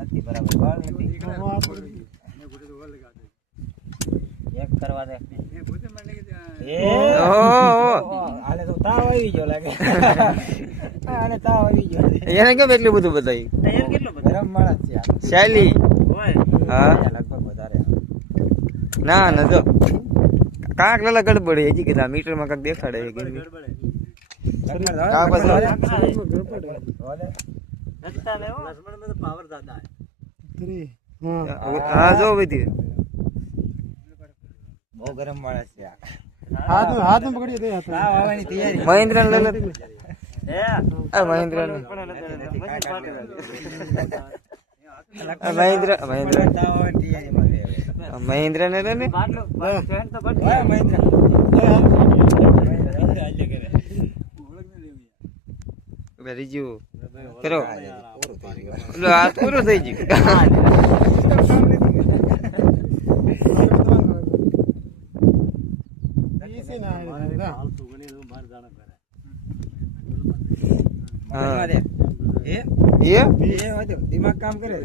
નથી બરાબર એક કરવા દે આલે તો તાવ આવી ગયો લાગે આને તાવ આવી ગયો એને કેમ એટલું બધું બતાવી તૈયાર કેટલો બધો ગરમ માણસ છે શૈલી હોય હા લગભગ વધારે ના ના જો કાંક લલા ગડબડ હજી કેટલા મીટરમાં કાંક દેખાડે છે કે આ બધું પાવર દાદા હા જો બધી બહુ ગરમ માણસ છે હાથ में पकड़िए दे તાવ આવવાની તૈયારી મહેન્દ્ર ને લલા હે આ મહેન્દ્ર ને મહેન્દ્ર મહેન્દ્ર તાવ આવવાની તૈયારી મહેન્દ્ર ને લે ને ઓય મહેન્દ્ર રીજુ કરો આ પૂરું થઈ ગયું દિમાગ કામ કરે